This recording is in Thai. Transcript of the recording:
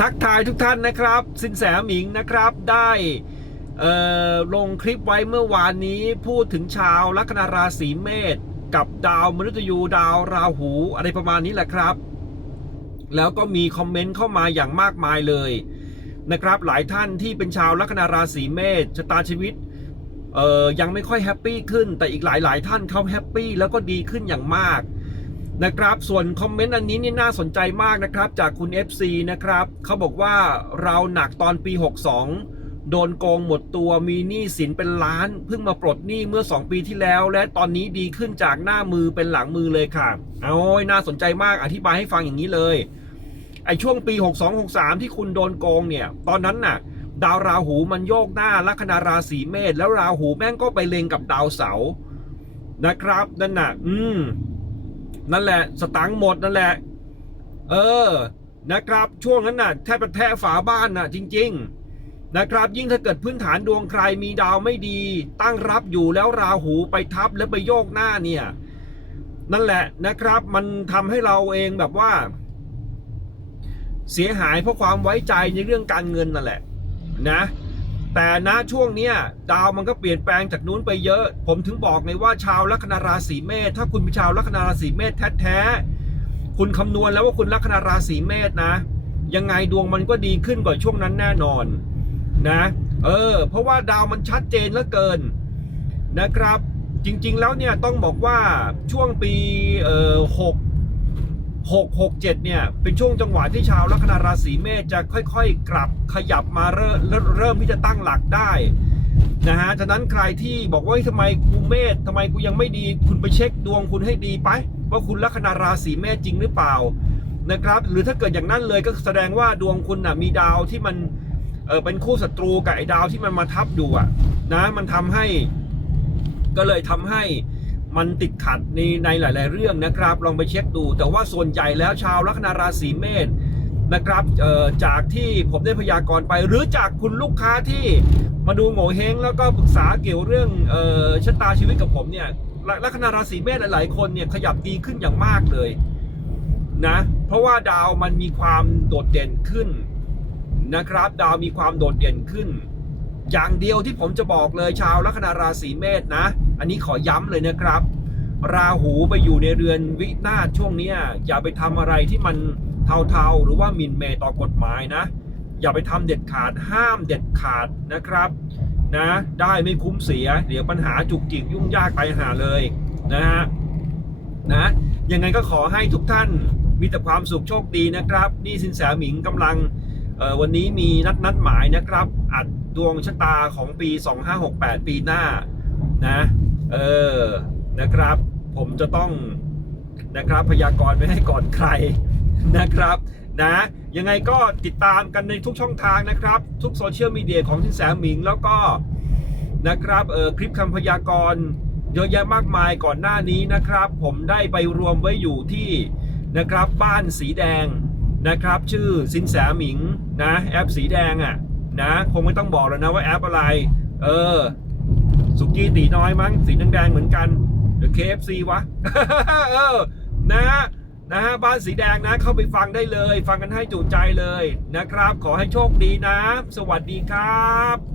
ทักทายทุกท่านนะครับ สินแสหมิงนะครับได้ลงคลิปไว้เมื่อวานนี้พูดถึงชาวลัคนาราศีเมษกับดาวมฤตยูดาวราหูอะไรประมาณนี้แหละครับ แล้วก็มีคอมเมนต์เข้ามาอย่างมากมายเลยนะครับ หลายท่านที่เป็นชาวลัคนาราศีเมษชะตาชีวิตยังไม่ค่อยแฮปปี้ขึ้น แต่อีกหลายหลายๆท่านเขาแฮปปี้แล้วก็ดีขึ้นอย่างมาก นะครับ ส่วนคอมเมนต์อันนี้นี่น่าสนใจมากนะครับ จากคุณ FC นะครับเขาบอกว่าเราหนักตอนปี 62 โดนโกงหมดตัวมีหนี้สินเป็นล้าน เพิ่งมาปลดหนี้เมื่อ 2 ปีที่แล้ว และตอนนี้ดีขึ้นจากหน้ามือเป็นหลังมือเลยค่ะโอ้ยน่าสนใจมากอธิบายให้ฟังอย่างนี้เลยไอช่วงปี 62-63 ที่คุณโดนโกงเนี่ย ตอนนั้นน่ะ ดาวราหูมันโยกหน้าลัคนาราศีเมษแล้วราหูแม่งก็ไปเล็งกับดาวเสาร์นะครับนั่นน่ะ อืม นั่นแหละ สตังค์หมดนั่นแหละ เออ นะครับ ช่วงนั้นน่ะแทบจะแทะฝาบ้านน่ะ จริง ๆ นะครับ ยิ่งถ้าเกิดพื้นฐานดวงใครมีดาวไม่ดี ตั้งรับอยู่แล้วราหูไปทับแล้วไปโยกหน้าเนี่ย นั่นแหละนะครับ มันทำให้เราเองแบบว่า เสียหายเพราะความไว้ใจในเรื่องการเงินนั่นแหละ นะ แต่นะช่วงเนี้ยดาวมันก็เปลี่ยนแปลงจากนู้นไปเยอะ ผมถึงบอกไงว่าชาวลัคนาราศีเมษถ้าคุณเป็นชาวลัคนาราศีเมษแท้ๆคุณคำนวณแล้วว่าคุณลัคนาราศีเมษนะ ยังไงดวงมันก็ดีขึ้นกว่าช่วงนั้นแน่นอนนะ เออ เพราะว่าดาวมันชัดเจนเหลือเกินนะครับ จริงๆแล้วเนี่ยต้องบอกว่าช่วงปีเอ่อหก หกหกเจ็ดเนี่ย เป็นช่วงจังหวะที่ชาวลัคนาราศีเมษจะค่อยๆ กลับขยับมาเริ่มเริ่มที่จะตั้งหลักได้นะฮะ ฉะนั้นใครที่บอกว่าทำไมกูเมษทำไมกูยังไม่ดี คุณไปเช็คดวงคุณให้ดีไป ว่าคุณลัคนาราศีเมษจริงหรือเปล่านะครับ หรือถ้าเกิดอย่างนั้นเลยก็แสดงว่าดวงคุณน่ะมีดาวที่มันเออเป็นคู่ศัตรูกับไอ้ดาวที่มันมาทับอยู่อะนะ มันทำให้ก็เลยทำให้ มันติดขัดในในหลาย ๆ เรื่องนะครับ ลองไปเช็คดู แต่ว่าส่วนใหญ่แล้วชาวลัคนาราศีเมษนะครับจากที่ผมได้พยากรณ์ไป หรือจากคุณลูกค้าที่มาดูโง่เฮงแล้วก็ปรึกษาเกี่ยวเรื่องออชะตาชีวิตกับผมเนี่ยลัคนาราศีเมษหลาย ๆ คนเนี่ยขยับดีขึ้นอย่างมากเลยนะเพราะว่าดาวมันมีความโดดเด่นขึ้นนะครับ ดาวมีความโดดเด่นขึ้น อย่างเดียวที่ผมจะบอกเลยชาวลัคนาราศีเมษนะอันนี้ขอย้ำเลยนะครับ ราหูไปอยู่ในเรือนวินาศช่วงนี้อย่าไปทำอะไรที่มันเทาๆ หรือว่าหมิ่นเมย์ต่อกฎหมายนะ อย่าไปทำเด็ดขาดห้ามเด็ดขาดนะครับนะได้ไม่คุ้มเสีย เดี๋ยวปัญหาจุกจิกยุ่งยากไปหาเลยนะฮะนะยังไงก็ขอให้ทุกท่านมีแต่ความสุขโชคดีนะครับ นี่สินแสหมิงกำลังวันนี้มีนัดนัดหมายนะครับ อัดดวงชะตาของปี 2568 ปีหน้า นะ เออนะครับ ผมจะต้องนะครับพยากรณ์ไว้ให้ก่อนใครนะครับนะยังไงก็ติดตามกันในทุกช่องทางนะครับ ทุกโซเชียลมีเดียของทินแสหมิงแล้วก็นะครับเออคลิปคำพยากรณ์เยอะแยะมากมายก่อนหน้านี้นะครับ ผมได้ไปรวมไว้อยู่ที่นะครับบ้านสีแดงนะครับ ชื่อสินแสหมิงนะแอปสีแดงอะ่ะนะคงไม่ต้องบอกแล้วนะว่าแอปอะไร เออ สุกี้ตีน้อยมั้งสีแดงๆเหมือนกันหรือ KFC วะเออนะฮะนะฮะบ้านสีแดงนะเข้าไปฟังได้เลย ฟังกันให้จุใจเลยนะครับ ขอให้โชคดีนะ สวัสดีครับ